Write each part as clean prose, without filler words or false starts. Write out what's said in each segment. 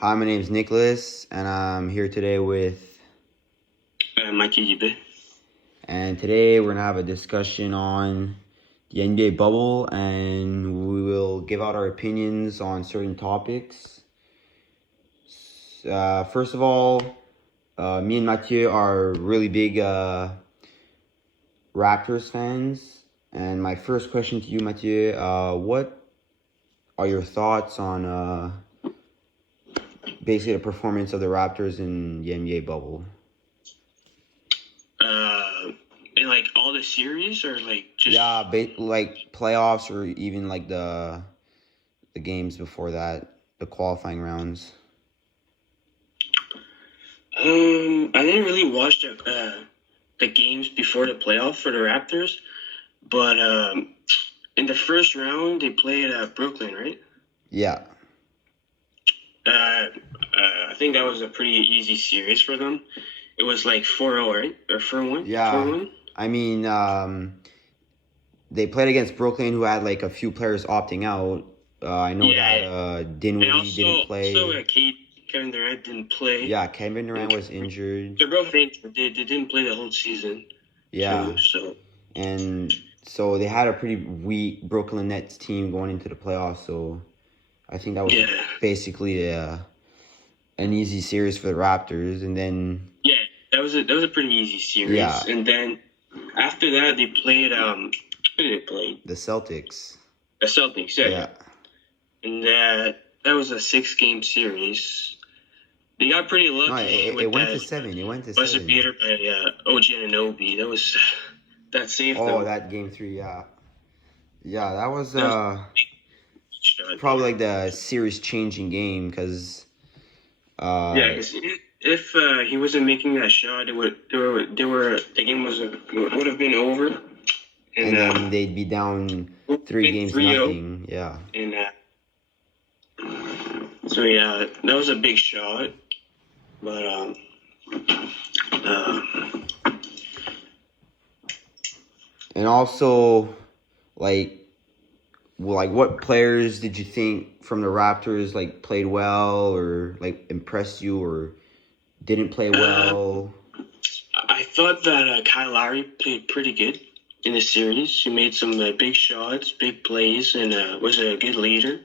Hi, my name is Nicolas, and I'm here today with. Mathieu. And today we're gonna have a discussion on the NBA bubble, and we will give out our opinions on certain topics. First of all, me and Mathieu are really big Raptors fans, and my first question to you, Mathieu, what are your thoughts on basically the performance of the Raptors in the NBA bubble? In like all the series or like just Yeah, like playoffs or even like the games before that, the qualifying rounds. I didn't really watch the games before the playoff for the Raptors, but in the first round they played Brooklyn, right? Yeah. I think that was a pretty easy series for them. It was like 4-0, right? Or 4-1? Yeah. 4-1? I mean, they played against Brooklyn, who had like a few players opting out. I know that Yeah. And Dinwiddie didn't also play. Kevin Durant didn't play. Yeah, Kevin Durant was injured. They're both injured. They didn't play the whole season Yeah, too, so and so they had a pretty weak Brooklyn Nets team going into the playoffs. So I think that was yeah. basically an easy series for the Raptors. And then Yeah, that was a pretty easy series. yeah, And then after that they played who did they play? the Celtics. The Celtics, yeah. Yeah. And that was a 6-game series. They got pretty No, lucky with it went to that seven. It went to buzzer seven. beater by OG Anunoby. That saved them. Oh, that game three, yeah. Yeah, that was That was a big shot probably there. like the series changing game because Yeah, because if he wasn't making that shot, the game would have been over. and then they'd be down Would have three been games 3-0. nothing. Yeah. And so yeah, that was a big shot. But uh, And also like what players did you think from the Raptors like played well or like impressed you or didn't play well? I thought that Kyle Lowry played pretty good in the series. He made some big shots, big plays, and was a good leader.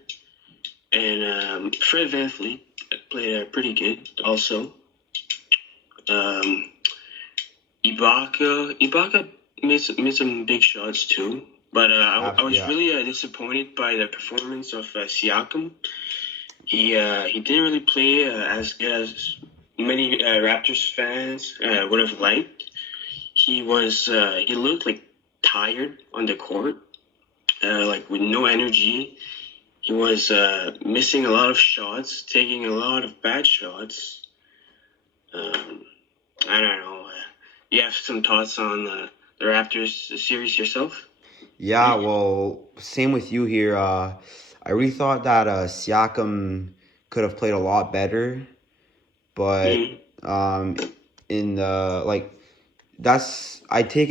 And Fred VanVleet played pretty good also. Um, Ibaka made some big shots too. But I was Yeah. really disappointed by the performance of Siakam. He didn't really play as good as many Raptors fans would have liked. He looked like tired on the court, like with no energy. He was missing a lot of shots, taking a lot of bad shots. I don't know. You have some thoughts on the Raptors series yourself? Yeah, well, same with you here. I really thought that Siakam could have played a lot better, but Mm-hmm. in the like that's I take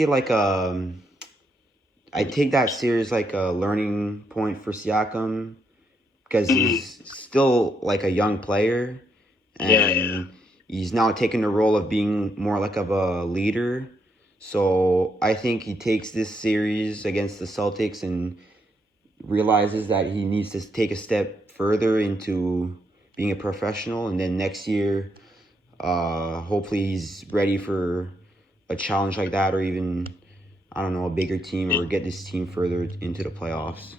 that series like a learning point for Siakam because Mm-hmm. he's still like a young player Yeah. and he's now taking the role of being more like of a leader. So I think he takes this series against the Celtics and realizes that he needs to take a step further into being a professional, and then next year, hopefully he's ready for a challenge like that, or even I don't know, a bigger team, or get this team further into the playoffs.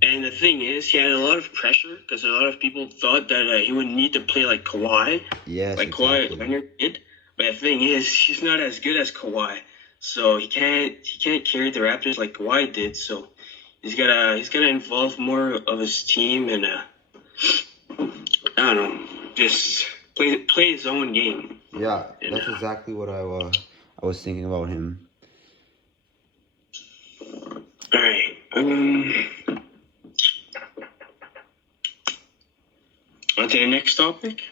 And the thing is, he had a lot of pressure because a lot of people thought that he would need to play like Kawhi, Yes, like exactly. Kawhi Leonard did. But the thing is, he's not as good as Kawhi, so he can't carry the Raptors like Kawhi did. So he's gotta involve more of his team and I don't know, just play his own game. Yeah, And that's exactly what I was thinking about him. all right, on to the next topic.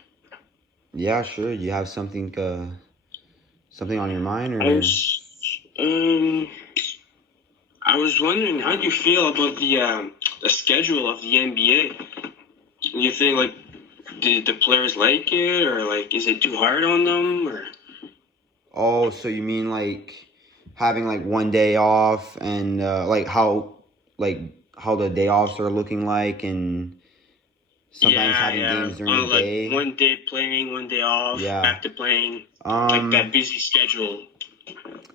Yeah, sure. You have something on your mind, I or was wondering, how do you feel about the schedule of the NBA? You think like did the players like it, or like is it too hard on them, or? Oh, so you mean like having like one day off and like how the day offs are looking like and sometimes Yeah, having yeah. games during the On like day? one day playing, one day off, Yeah. back to playing, like that Um busy schedule.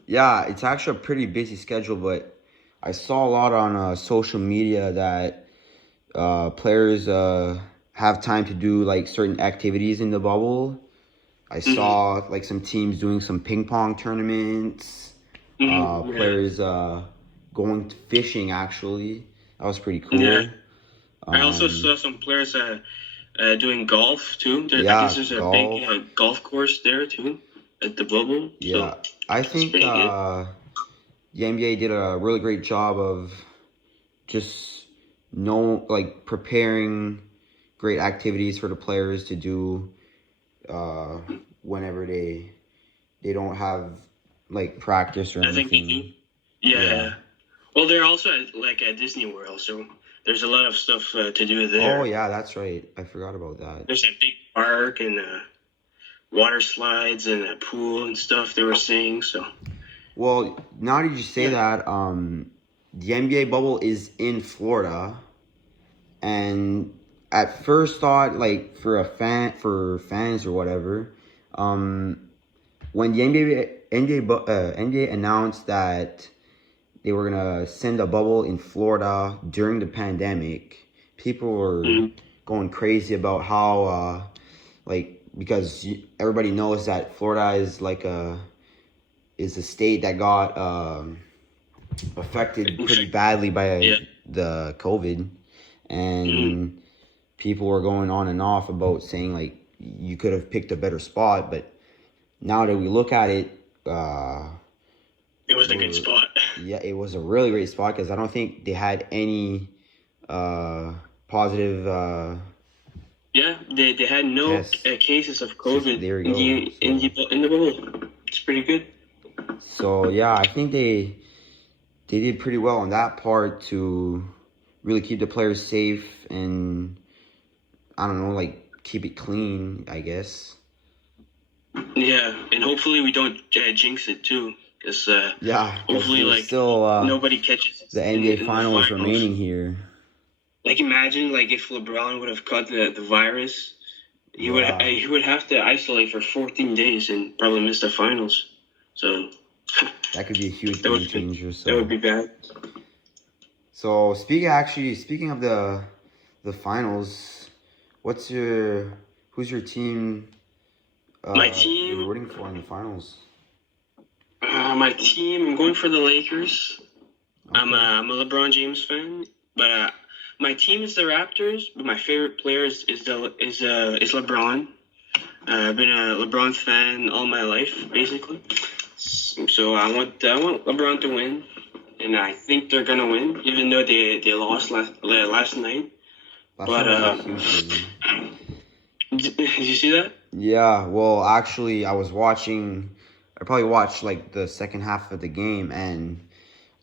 yeah, it's actually a pretty busy schedule, but I saw a lot on social media that players have time to do like certain activities in the bubble. I Mm-hmm. saw like some teams doing some ping pong tournaments, Mm-hmm. Yeah. players going fishing actually. That was pretty Yeah. cool. I also saw Um, some players doing golf too. I guess yeah, there's a big golf. golf course there too at the bubble, so Yeah, I it's think pretty good. the NBA did a really great job of just like preparing great activities for the players to do uh, whenever they don't have like practice or I think they do. anything. Yeah, Yeah. yeah. Well, they're also at Disney World, so there's a lot of stuff to do Oh there. yeah, that's right. I forgot about that. There's a big park and water slides and a pool and stuff they were saying. So Well, now that you say yeah. that, the NBA bubble is in Florida, and at first thought, like for fans or whatever, um, when the NBA announced that they were gonna send a bubble in Florida during the pandemic, people were Mm-hmm. going crazy about how like because everybody knows that Florida is a state that got affected pretty badly by Yeah. the COVID, Mm-hmm. and people were going on and off about saying like you could have picked a better spot, but now that we look at it, It was a good we're spot. yeah, it was a really great spot because I don't think they had any uh, positive Yeah, they had no tests. cases of So COVID there you go. in the bubble. It's pretty good. So yeah, I think they did pretty well on that part to really keep the players safe and I don't know, like keep it clean, I guess. Yeah, and hopefully we don't jinx it too, because Yeah, because hopefully there's like still nobody catches the it NBA in the finals finals. remaining here. Like imagine like if LeBron would have caught the virus, Yeah, he would have to isolate for 14 days and probably miss the finals. So that could be a huge that game would changer. that would So, be bad. so speaking of the finals, what's your who's your team My you're team, rooting for in the finals? I'm going for the Lakers. Okay. I'm a LeBron James fan, but my team is the Raptors. But my favorite player is LeBron. I've been a LeBron fan all my life, basically. So I want LeBron to win, and I think they're gonna win, even though they lost last night. Last But night was a huge game. did you see that? Yeah, well, actually, I probably watched like the second half of the game, and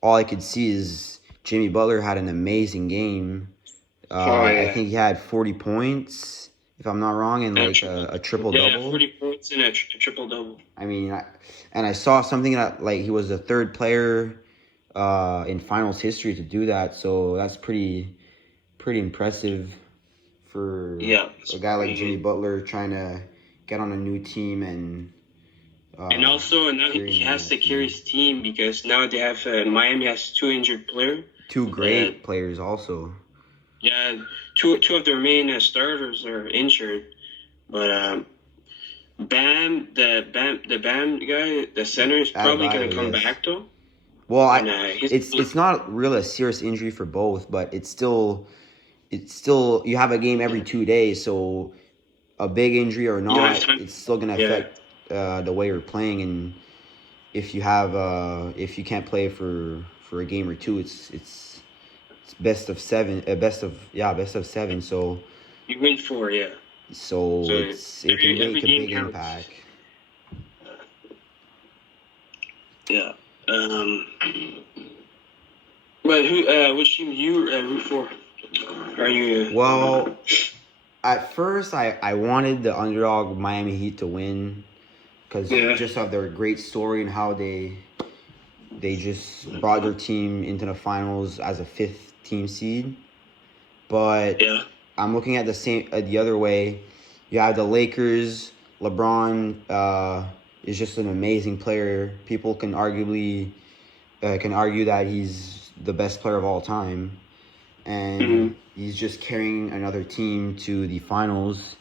all I could see is Jimmy Butler had an amazing game. Oh I yeah, think he had 40 points, if I'm not wrong, and like triple. a triple Yeah, double. 40 points and a triple double. I mean, and I saw something that like he was the third player in finals history to do that, so that's pretty impressive for Yeah, a it's guy like pretty Jimmy good. Butler trying to get on a new team and And uh, also now he carrying has that to carry team. his team because now they have Miami has two injured players. Two Uh, great players also. yeah, two of their main starters are injured, but the Bam guy, the center is probably gonna Adebayo, come yes. back though, Well, and he's it's not really a serious injury for both, but it's still you have a game every 2 days, so a big injury or you don't have not, time. it's still gonna Yeah, affect the way you're playing. And if you can't play for a game or two, it's best of seven, best of seven. you win four. Yeah, So so it can every make a game big counts. impact. Yeah. Um, but which team do you root for? Are you? Well, At first, I wanted the underdog Miami Heat to win because just of their great story and how they just brought their team into the finals as a fifth team seed. But I'm looking at the other way. You have the Lakers. LeBron is just an amazing player. People can argue that he's the best player of all time, and he's just carrying another team to the finals.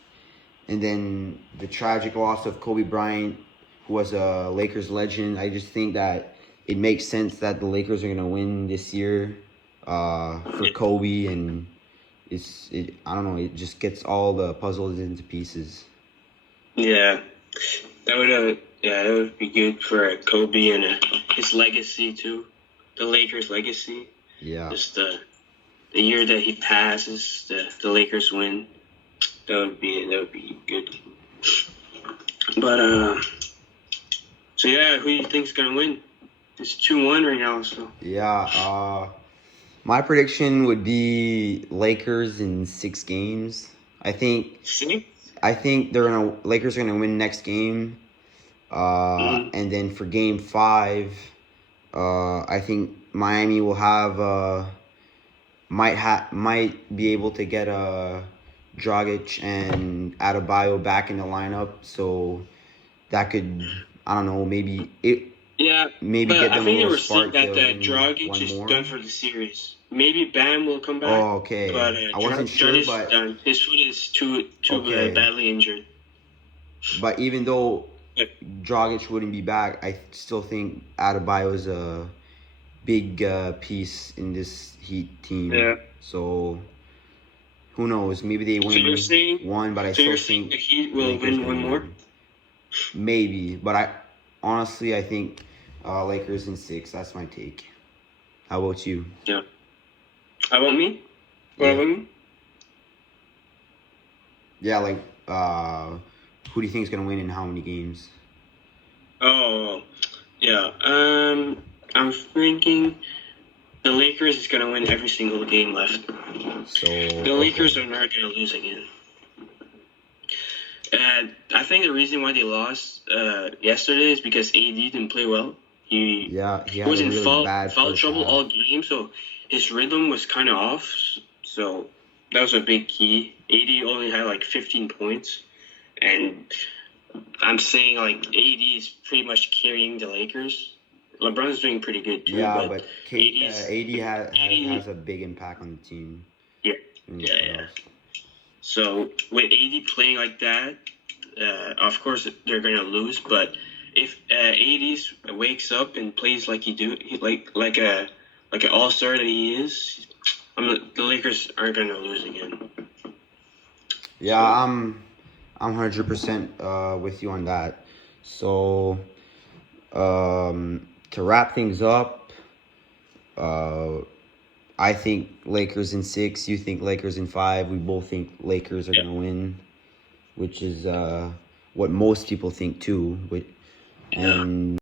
And then the tragic loss of Kobe Bryant, who was a Lakers legend. I just think that it makes sense that the Lakers are gonna win this year for Kobe, and I don't know. It just gets all the puzzles into pieces. Yeah, that would be good for Kobe and his legacy too, the Lakers' legacy. Yeah. Just the year that he passes, the Lakers win. That would be good. But so yeah, who do you think's gonna win? It's 2-1 right now, so. Yeah. My prediction would be Lakers in 6 games. I think Lakers are gonna win next game. And then for game 5, I think Miami will have might be able to get Dragic and Adebayo back in the lineup, so that could, I don't know, maybe get them I think a little spark that to Dragic is done for the series. Maybe Bam will come back. Oh, okay. But I wasn't sure, but done. His foot is too badly injured. But even though Dragic wouldn't be back, I still think Adebayo is a big piece in this Heat team. Yeah. So who knows? Maybe they win one, but I still think the Heat will win one more. Maybe, but I think Lakers in 6. That's my take. How about you? Yeah. How about me? What about me? Yeah, like who do you think is gonna win in how many games? Oh, yeah. I'm thinking the Lakers is gonna win every single game left. So the Lakers are not gonna lose again. I think the reason why they lost yesterday is because AD didn't play well. He was in foul trouble all game, so his rhythm was kind of off. So that was a big key. AD only had like 15 points, and I'm saying like AD is pretty much carrying the Lakers. LeBron's doing pretty good too. Yeah, but AD has a big impact on the team. Yeah. So with AD playing like that, of course they're gonna lose. But if AD wakes up and plays like like an all-star that he is, the Lakers aren't gonna lose again. Yeah, I'm 100% with you on that. So to wrap things up, I think Lakers in 6. You think Lakers in 5. We both think Lakers are gonna win, which is what most people think too. And